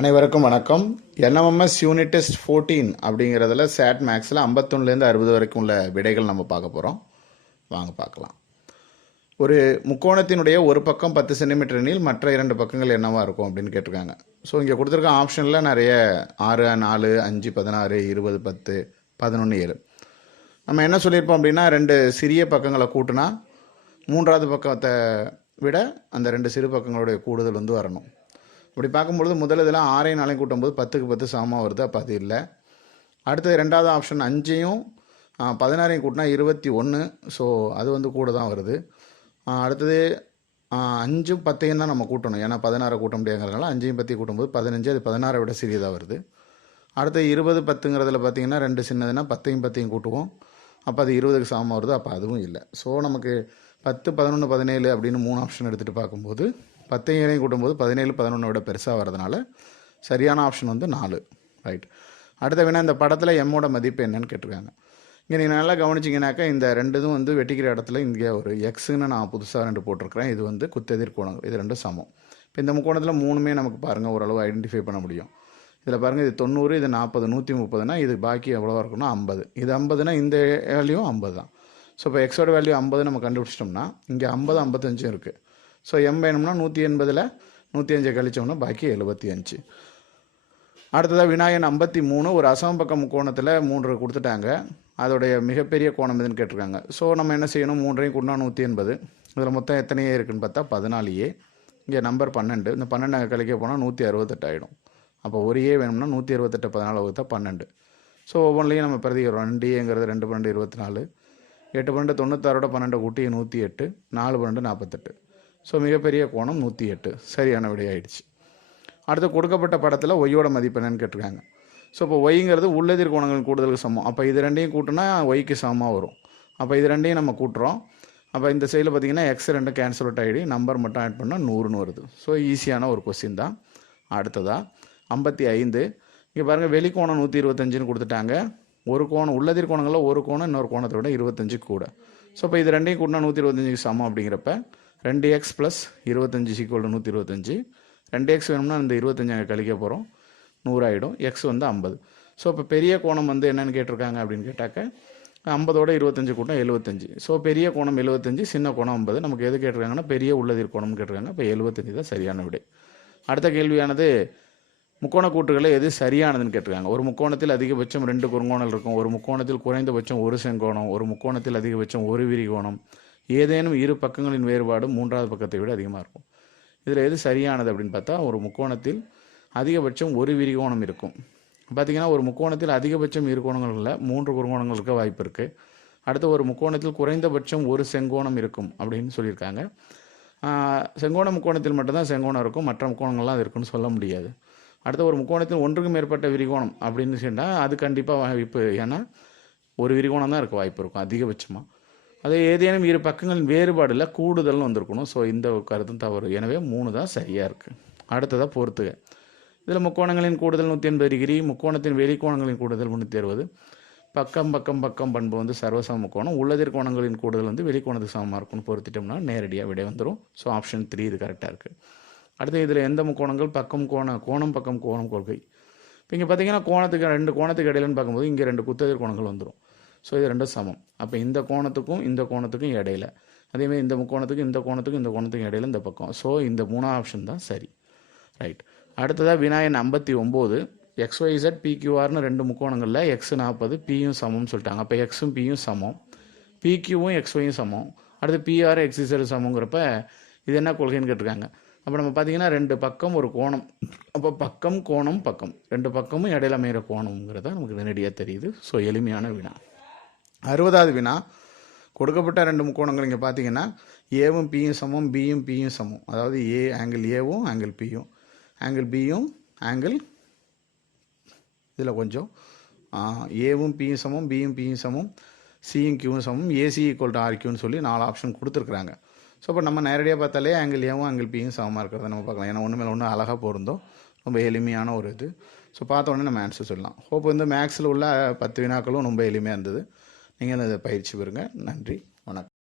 அனைவருக்கும் வணக்கம். NMS unit test 14 அப்படிங்கிறதுல சேட் மேக்ஸில் 51லேருந்து 60 வரைக்கும் உள்ள விடைகள் நம்ம பார்க்க போகிறோம். வாங்க பார்க்கலாம். ஒரு முக்கோணத்தினுடைய ஒரு பக்கம் 10 சென்டிமீட்டர் எனில் மற்ற இரண்டு பக்கங்கள் என்னவா இருக்கும் அப்படின்னு கேட்டிருக்காங்க. ஸோ இங்கே கொடுத்துருக்க ஆப்ஷனில் நிறைய 6, 4, 5, 16, 20, 10, 11, 7. நம்ம என்ன சொல்லியிருப்போம் அப்படின்னா, ரெண்டு சிறிய பக்கங்களை கூட்டினா மூன்றாவது பக்கத்தை விட அந்த ரெண்டு சிறு பக்கங்களுடைய கூடுதல் வரணும். இப்படி பார்க்கும்பொழுது முதல் இதில் 6 4 கூட்டும்போது 10க்கு 10 சமமாக வருது. அப்போ அது இல்லை. அடுத்தது ரெண்டாவது ஆப்ஷன் 5ஐயும் 16ஐயும் கூட்டினா 21. ஸோ அது கூட தான் வருது. அடுத்தது 5ம் 10ஐயும் தான் நம்ம கூட்டணும். ஏன்னா 16 கூட்ட முடியாங்கிறதுனால 5ஐயும் 10ஐயும் கூட்டும்போது 15, அது 16 விட சிறியதாக வருது. அடுத்து 20 10ங்கிறதுல பார்த்திங்கன்னா ரெண்டு சின்னதுன்னா 10ஐயும் 10ஐயும் கூட்டுவோம். அப்போ அது 20க்கு சமமாக வருது. அப்போ அதுவும் இல்லை. ஸோ நமக்கு 10, 11, 17 அப்படின்னு 3 ஆப்ஷன் எடுத்துகிட்டு பார்க்கும்போது 10ஐயும் கூட்டும்போது 17, 11 விட பெருசாக வரதுனால சரியான ஆப்ஷன் 4. ரைட். அடுத்த வேணா இந்த படத்தில் எம்மோட மதிப்பு என்னன்னு கேட்டிருக்காங்க. இங்கே நீங்கள் நல்லா கவனிச்சிங்கனாக்கா இந்த ரெண்டுதும் வெட்டிக்கிற இடத்துல இங்கே ஒரு எக்ஸுன்னு நான் புதுசாக 2 போட்டிருக்கிறேன். இது குத்தெதிர் கோணங்கள். இது ரெண்டும் சமம். இப்போ இந்த முக்கோணத்தில் 3மே நமக்கு பாருங்கள் ஓரளவு ஐடென்டிஃபை பண்ண முடியும். இதில் பாருங்கள், இது 90, இது 40, 130னா இது பாக்கி எவ்வளோவா இருக்குன்னா 50. இது 50னா இந்த வேல்யூ 50 தான். ஸோ இப்போ எக்ஸோட வேல்யூ 50 நம்ம கண்டுபிடிச்சிட்டோம்னா இங்கே 50, 55 இருக்குது. ஸோ எம் வேணும்னா 180ல் 105 கழிச்சோம்னா பாக்கி 75. அடுத்ததாக வினாயன் 53. ஒரு அசமபக்க முக்கோணத்தில் 3 கொடுத்துட்டாங்க. அதோடைய மிகப்பெரிய கோணம் எதுன்னு கேட்டிருக்காங்க. ஸோ நம்ம என்ன செய்யணும், 3ஐயும் கூட்டினா 180. இதில் மொத்தம் எத்தனையே இருக்குதுன்னு பார்த்தா 14. இங்கே நம்பர் 12. இந்த 12 அங்கே கழிக்க போனால் 168 ஆகிடும். அப்போ ஒரு ஏ வேணும்னா 168 14 வகுத்தா 12. ஸோ ஒவ்வொன்றிலையும் நம்ம பிரதிக்கிறோம். 2ஏங்கிறது 2 12 24, 8 12 96 12 கூட்டி 108, 4 12 48. ஸோ மிகப்பெரிய கோணம் 108. சரியான விடையாயிடுச்சு. அடுத்து கொடுக்கப்பட்ட படத்தில் ஒய்யோட மதிப்பு என்னன்னு கேட்டிருக்காங்க. ஸோ இப்போ ஒய்ங்கிறது உள்ளெதிர் கோணங்கள் கூடுதலுக்கு சமம். அப்போ இது ரெண்டையும் கூட்டினா ஒய்க்கு சமமாக வரும். அப்போ இது ரெண்டையும் நம்ம கூட்டுறோம். அப்போ இந்த சைடில் பார்த்திங்கன்னா எக்ஸ் 2 கேன்சல் அவுட் ஆகிடு, நம்பர் மட்டும் ஆட் பண்ணால் 100ன்னு வருது. ஸோ ஈஸியான ஒரு கொஸ்டின் தான். அடுத்ததாக 55. இங்கே பாருங்கள், வெளிக்கோணம் 125ன்னு கொடுத்துட்டாங்க. ஒரு கோணம் உள்ளெதிர் கோணங்களில் ஒரு கோணம் இன்னொரு கோணத்தை விட 25 கூட. ஸோ இப்போ இது ரெண்டையும் கூட்டினா 125க்கு சமம். அப்படிங்கிறப்ப 2x + 25 = 125. 2x வேணும்னா இந்த 25 அங்கே கழிக்க போகிறோம், 100 ஆகிடும். எக்ஸ் 50. ஸோ இப்போ பெரிய கோணம் என்னென்னு கேட்டிருக்காங்க அப்படின்னு கேட்டாக்க 50ஓட 25 கூட்டினா 75. ஸோ பெரிய கோணம் 75, சின்ன கோணம் 50. நமக்கு எது கேட்டிருக்காங்கன்னா பெரிய உள்ளதிர் கோணம்னு கேட்டிருக்காங்க. இப்போ 75 தான் சரியான விடை. அடுத்த கேள்வியானது முக்கோண கூட்டுகளில் எது சரியானதுன்னு கேட்டிருக்காங்க. ஒரு முக்கோணத்தில் அதிகபட்சம் 2 குறுங்கோணல் இருக்கும். ஒரு முக்கோணத்தில் குறைந்தபட்சம் ஒரு செங்கோணம். ஒரு முக்கோணத்தில் அதிகபட்சம் ஒரு விரிகோணம். ஏதேனும் இரு பக்கங்களின் வேறுபாடு மூன்றாவது பக்கத்தை விட அதிகமாக இருக்கும். இதில் எது சரியானது அப்படின்னு பார்த்தா, ஒரு முக்கோணத்தில் அதிகபட்சம் ஒரு விரிகோணம் இருக்கும். பார்த்திங்கன்னா ஒரு முக்கோணத்தில் அதிகபட்சம் இரு கோணங்களில் 3 குறுங்கோணங்கள் இருக்க வாய்ப்பு இருக்குது. அடுத்து ஒரு முக்கோணத்தில் குறைந்தபட்சம் ஒரு செங்கோணம் இருக்கும் அப்படின்னு சொல்லியிருக்காங்க. செங்கோண முக்கோணத்தில் மட்டும்தான் செங்கோணம் இருக்கும், மற்ற முக்கோணங்கள்லாம் அது இருக்குன்னு சொல்ல முடியாது. அடுத்து ஒரு முக்கோணத்தில் ஒன்றுக்கு மேற்பட்ட விரிகோணம் அப்படின்னு சொன்னால் அது கண்டிப்பாக வாய்ப்பு. ஏன்னா ஒரு விரிகோணம் தான் இருக்க வாய்ப்பு இருக்கும் அதிகபட்சமாக. அது ஏதேனும் இரு பக்கங்களின் வேறுபாடில் கூடுதல்னு வந்திருக்கணும். ஸோ இந்த கருத்தும் தவறு. எனவே 3 தான் சரியாக இருக்குது. அடுத்ததாக பொறுத்துக. இதில் முக்கோணங்களின் கூடுதல் 180 டிகிரி, முக்கோணத்தின் வெளிக்கோணங்களின் கூடுதல் 360. பக்கம் பக்கம் பக்கம் பண்பு சர்வசம முக்கோணம். உள்ளதிர் கோணங்களின் கூடுதல் வெளிக்கோணத்துக்கு சமமாக இருக்கும்னு பொறுத்திட்டோம்னா நேரடியாக விடை வந்துடும். ஸோ ஆப்ஷன் 3 இது கரெக்டாக இருக்குது. அடுத்து இதில் எந்த முக்கோணங்கள் பக்கம் கோணம் பக்கம் கோணம் கொள்கை. இப்போ இங்கே பார்த்தீங்கன்னா கோணத்துக்கு 2 கோணத்துக்கு இடையிலன்னு பார்க்கும்போது இங்கே 2 குத்ததிர் கோணங்கள் வந்துடும். ஸோ இது ரெண்டும் சமம். அப்போ இந்த கோணத்துக்கும் இந்த கோணத்துக்கும் இடையில, அதேமாதிரி இந்த முக்கோணத்துக்கும் இந்த கோணத்துக்கும் இந்த கோணத்துக்கும் இடையில இந்த பக்கம். ஸோ இந்த 3 ஆப்ஷன் தான் சரி. ரைட். அடுத்ததாக வினாயன் 59. XYZ PQRனு 2 முக்கோணங்களில் x 40, பியும் சமம்னு சொல்லிட்டாங்க. அப்போ எக்ஸும் பியும் சமம், பிக்யூவும் XYயும் சமம். அடுத்து PR XZ சமங்கிறப்ப இது என்ன கொள்கைன்னு கேட்டிருக்காங்க. அப்போ நம்ம பார்த்தீங்கன்னா 2 பக்கம் ஒரு கோணம். அப்போ பக்கம் கோணம் பக்கம் 2 பக்கமும் இடையில அமைகிற கோணம்ங்கிறத நமக்கு நேரடியாக தெரியுது. ஸோ எளிமையான வினா. 60வது வினா. கொடுக்கப்பட்ட 2 முக்கோணங்கள் இங்கே பார்த்தீங்கன்னா ஏவும் பியும் சமம், பியும் பியும் சமம். அதாவது ஏ ஆங்கிள் ஏவும் ஆங்கிள் பியும், ஆங்கிள் பியும் ஆங்கிள் இதில் கொஞ்சம் ஏவும் பியும் சமம், பியும் பியும் சமம், சியும் கியூவும் சமம், ஏசி = RQன்னு சொல்லி 4 ஆப்ஷன் கொடுத்துருக்குறாங்க. ஸோ இப்போ நம்ம நேரடியாக பார்த்தாலே ஆங்கிள் ஏவும் ஆங்கிள் பியும் சமமாக இருக்கிறத நம்ம பார்க்கலாம். ஏன்னா ஒன்று மேலே ஒன்று அழகாக பொருந்தோம். ரொம்ப எளிமையான ஒரு இது. ஸோ பார்த்த உடனே நம்ம ஆன்சர் சொல்லலாம். ஹோப் மேக்ஸில் உள்ள 10 வினாக்களும் ரொம்ப எளிமையாக இருந்தது. நீங்கள் அதை பயிற்சி பெறுங்க. நன்றி, வணக்கம்.